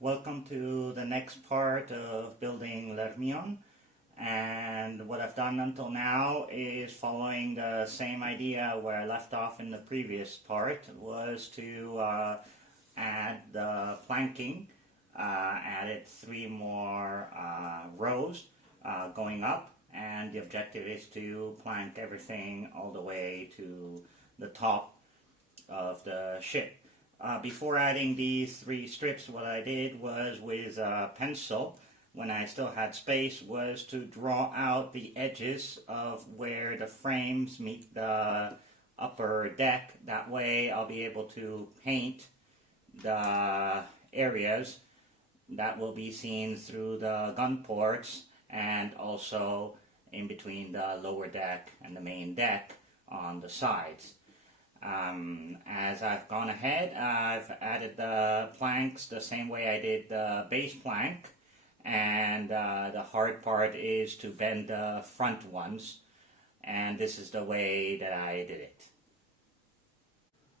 Welcome to the next part of building l'hermione, and what I've done until now is following the same idea where I left off in the previous part, was to add the planking, added 3 more rows going up, and the objective is to plank everything all the way to the top of the ship. Before adding these 3 strips, what I did was with a pencil, when I still had space, was to draw out the edges of where the frames meet the upper deck. That way I'll be able to paint the areas that will be seen through the gun ports and also in between the lower deck and the main deck on the sides. As I've gone ahead, I've added the planks the same way I did the base plank, and the hard part is to bend the front ones, and this is the way that I did it.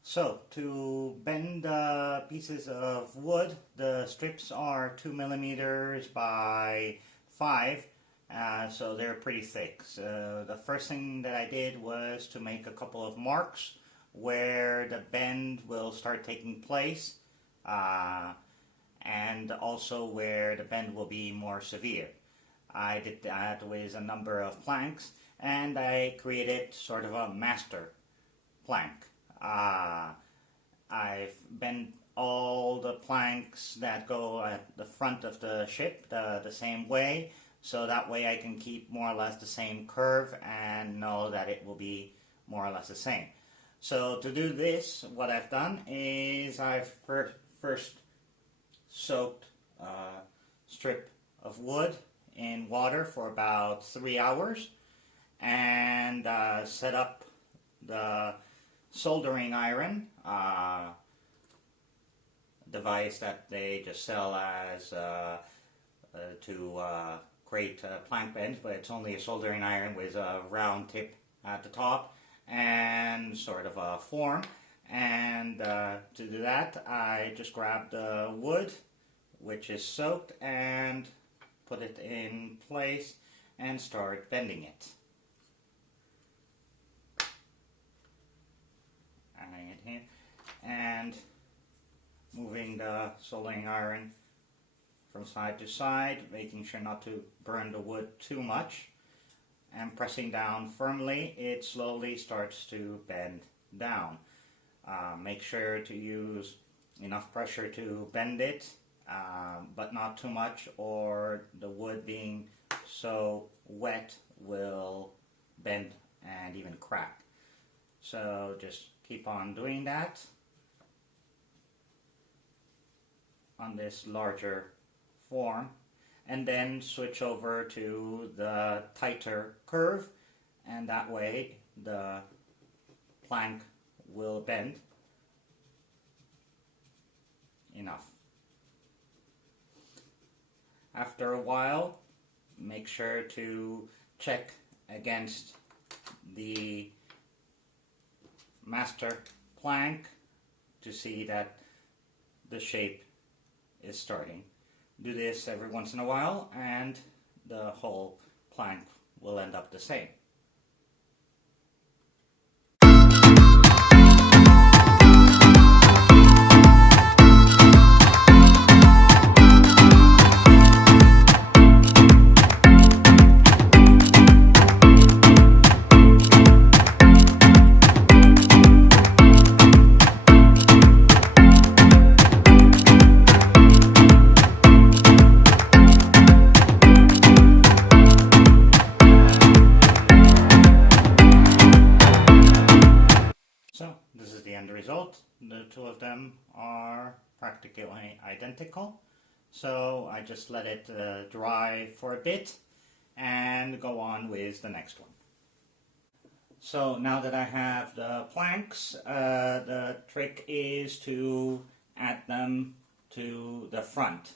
So, to bend the pieces of wood, the strips are 2 millimeters by 5, so they're pretty thick. So the first thing that I did was to make a couple of marks where the bend will start taking place, and also where the bend will be more severe. I did that with a number of planks, and I created sort of a master plank. I've bent all the planks that go at the front of the ship the same way, so that way I can keep more or less the same curve and know that it will be more or less the same. So to do this, what I've done is I've first soaked a strip of wood in water for about 3 hours and set up the soldering iron, device that they just sell as to create plank bends, but it's only a soldering iron with a round tip at the top and sort of a form. And to do that, I just grab the wood, which is soaked, and put it in place and start bending it. Adding it here and moving the soldering iron from side to side, making sure not to burn the wood too much, and pressing down firmly, it slowly starts to bend down. Make sure to use enough pressure to bend it, but not too much, or the wood being so wet will bend and even crack. So just keep on doing that on this larger form, and then switch over to the tighter curve, and that way the plank will bend enough. After a while, make sure to check against the master plank to see that the shape is starting. Do this every once in a while and the whole plank will end up the same. So this is the end result. The two of them are practically identical. So I just let it dry for a bit and go on with the next one. So now that I have the planks, the trick is to add them to the front.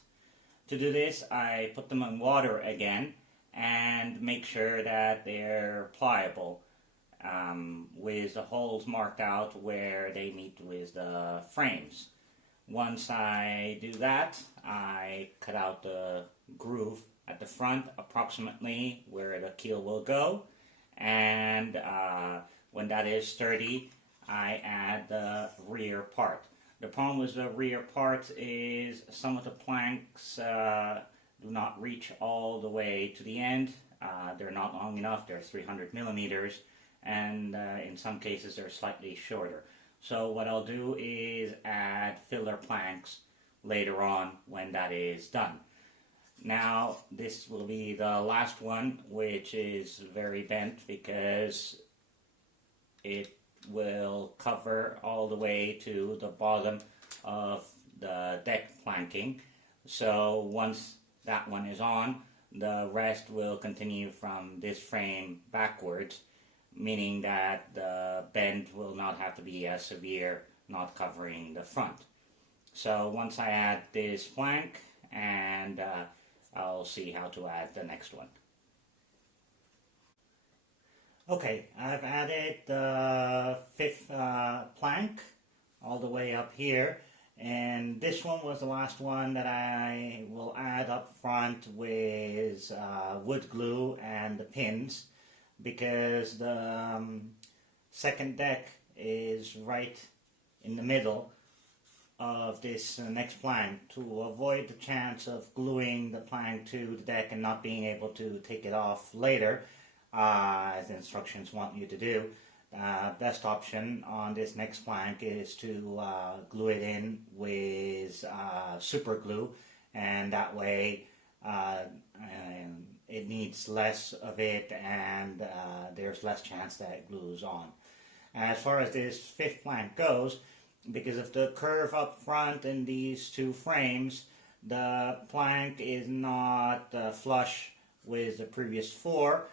To do this, I put them in water again and make sure that they're pliable, with the holes marked out where they meet with the frames. Once I do that, I cut out the groove at the front approximately where the keel will go, and when that is sturdy, I add the rear part. The problem with the rear part is some of the planks do not reach all the way to the end. They're not long enough, they're 300 millimeters, and in some cases they're slightly shorter. So what I'll do is add filler planks later on when that is done. Now this will be the last one, which is very bent because it will cover all the way to the bottom of the deck planking. So once that one is on, the rest will continue from this frame backwards, meaning that the bend will not have to be as severe, not covering the front. So once I add this plank, and I'll see how to add the next one. Okay, I've added the fifth plank all the way up here, and this one was the last one that I will add up front with wood glue and the pins, because the second deck is right in the middle of this next plank. To avoid the chance of gluing the plank to the deck and not being able to take it off later, as the instructions want you to do, best option on this next plank is to glue it in with super glue, and that way it needs less of it, and there's less chance that it glues on. As far as this fifth plank goes, because of the curve up front in these two frames, the plank is not flush with the previous four.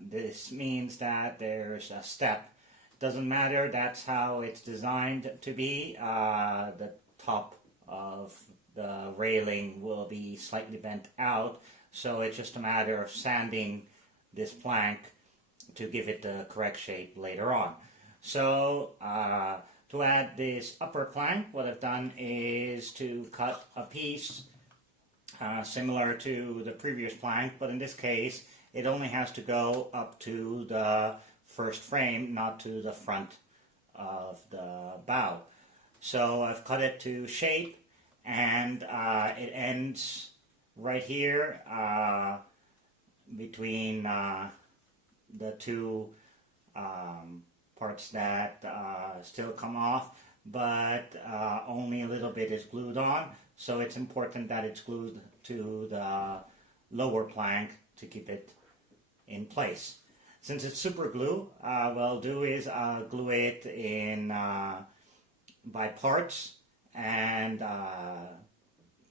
This means that there's a step. Doesn't matter, that's how it's designed to be. The top of the railing will be slightly bent out, so it's just a matter of sanding this plank to give it the correct shape later on. So to add this upper plank, what I've done is to cut a piece similar to the previous plank, but in this case it only has to go up to the first frame, not to the front of the bow. So I've cut it to shape, and it ends right here between the two parts that still come off, but only a little bit is glued on, so it's important that it's glued to the lower plank to keep it in place. Since it's super glue, what I'll do is glue it in by parts, and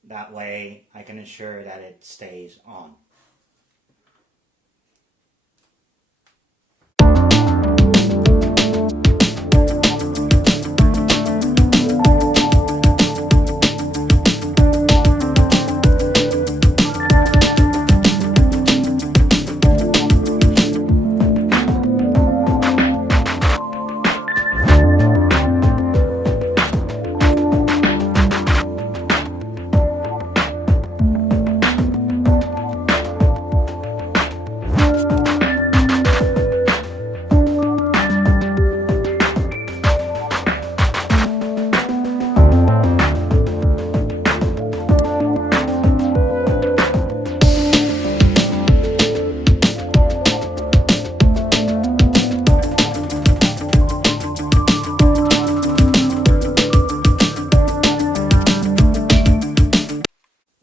that way I can ensure that it stays on.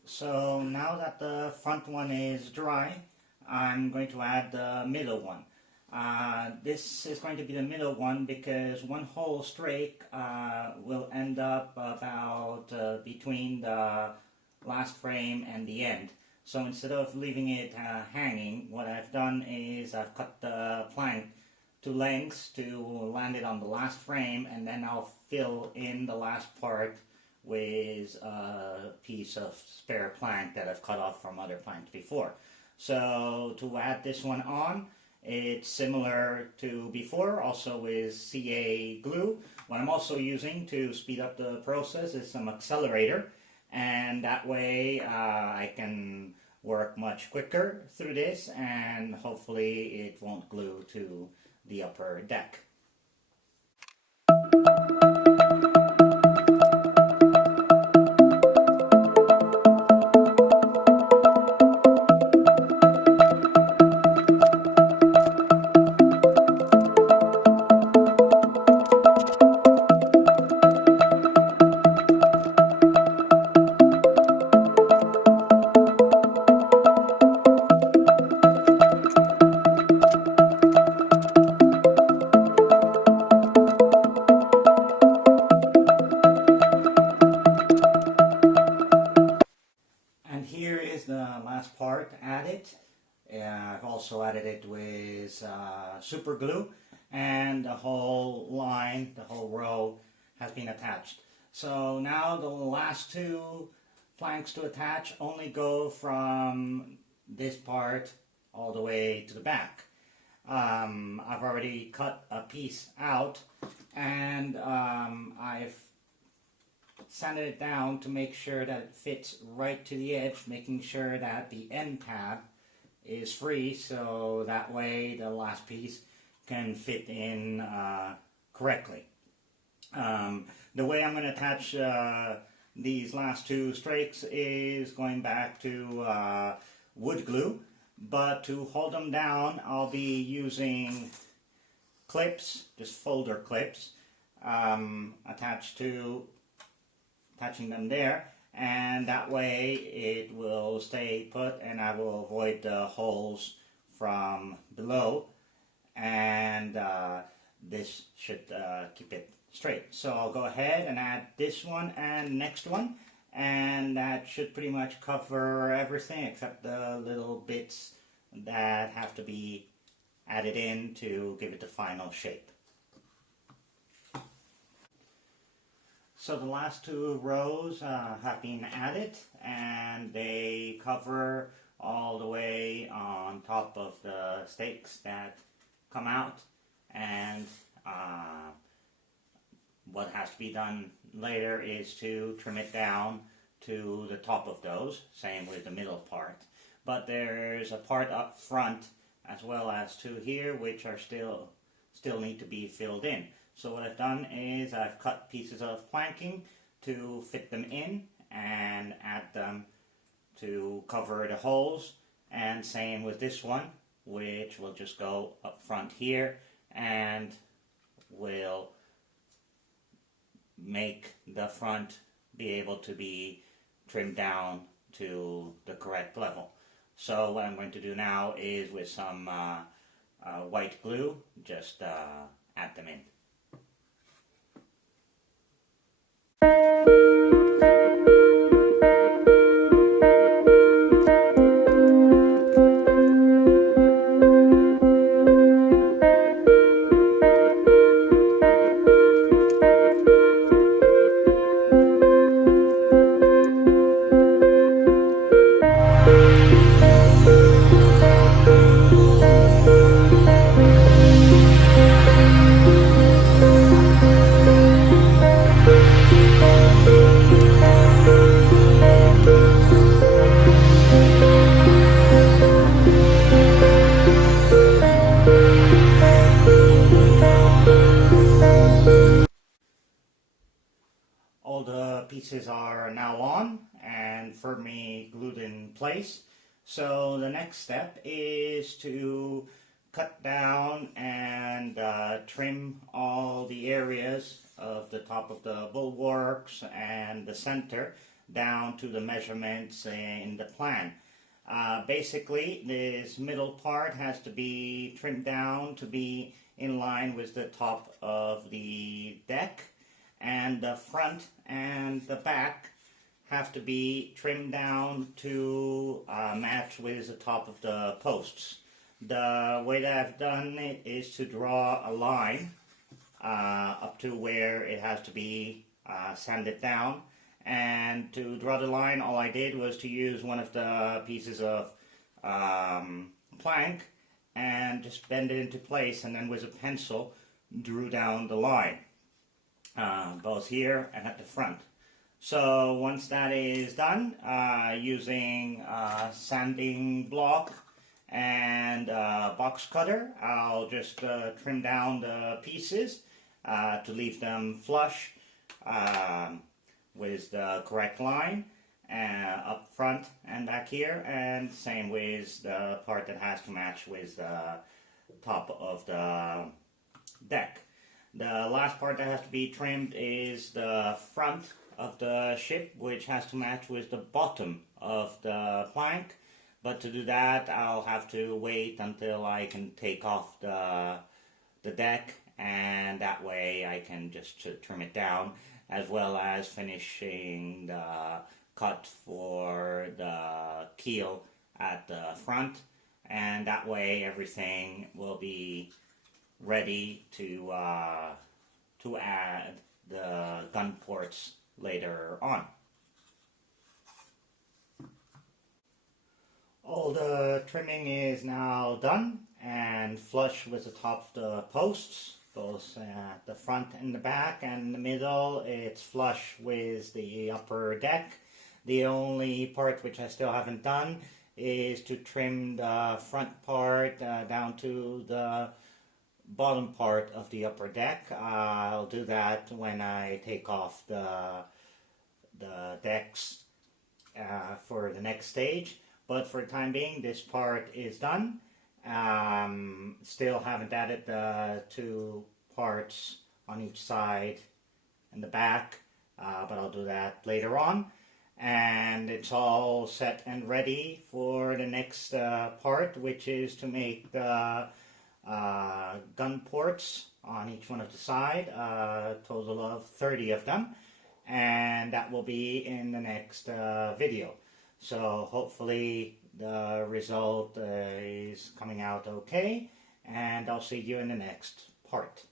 So now that the front one is dry, I'm going to add the middle one. This is going to be the middle one because one whole strake will end up about between the last frame and the end. So instead of leaving it hanging, what I've done is I've cut the plank to lengths to land it on the last frame, and then I'll fill in the last part with a piece of spare plank that I've cut off from other planks before. So to add this one on, It's similar to before, also is CA glue. What I'm also using to speed up the process is some accelerator, and that way I can work much quicker through this, and hopefully it won't glue to the upper deck. And here is the last part added. I've also added it with super glue, and the whole line, the whole row has been attached. So now the last two planks to attach only go from this part all the way to the back. I've already cut a piece out, and I've sanded it down to make sure that it fits right to the edge, making sure that the end tab is free, so that way the last piece can fit in correctly. The way I'm going to attach these last two strakes is going back to wood glue, but to hold them down I'll be using clips, just folder clips, attaching them there, and that way it will stay put and I will avoid the holes from below, and this should keep it straight. So I'll go ahead and add this one and next one, and that should pretty much cover everything except the little bits that have to be added in to give it the final shape. So the last two rows have been added, and they cover all the way on top of the stakes that come out, and what has to be done later is to trim it down to the top of those, same with the middle part. But there's a part up front as well as two here which are still need to be filled in. So what I've done is I've cut pieces of planking to fit them in and add them to cover the holes, and same with this one, which will just go up front here and will make the front be able to be trimmed down to the correct level. So what I'm going to do now is with some white glue, just add them in. All the pieces are now on and firmly glued in place. So the next step is to cut down and trim all the areas of the top of the bulwarks and the center down to the measurements in the plan. Basically, this middle part has to be trimmed down to be in line with the top of the deck, and the front and the back have to be trimmed down to match with the top of the posts. The way that I've done it is to draw a line up to where it has to be sanded down, and to draw the line all I did was to use one of the pieces of plank and just bend it into place, and then with a pencil drew down the line, both here and at the front. So once that is done, using a sanding block and a box cutter, I'll just trim down the pieces to leave them flush with the correct line up front and back here, and same with the part that has to match with the top of the deck. The last part that has to be trimmed is the front of the ship, which has to match with the bottom of the plank. But to do that, I'll have to wait until I can take off the deck, and that way I can just trim it down, as well as finishing the cut for the keel at the front, and that way everything will be ready to add the gun ports later on. All the trimming is now done and flush with the top of the posts, both at the front and the back, and in the middle it's flush with the upper deck. The only part which I still haven't done is to trim the front part down to the bottom part of the upper deck. I'll do that when I take off the decks for the next stage. But for the time being, this part is done. Still haven't added the two parts on each side and the back, but I'll do that later on. And it's all set and ready for the next part, which is to make the gun ports on each one of the side, a total of 30 of them, and that will be in the next video. So hopefully the result is coming out okay, and I'll see you in the next part.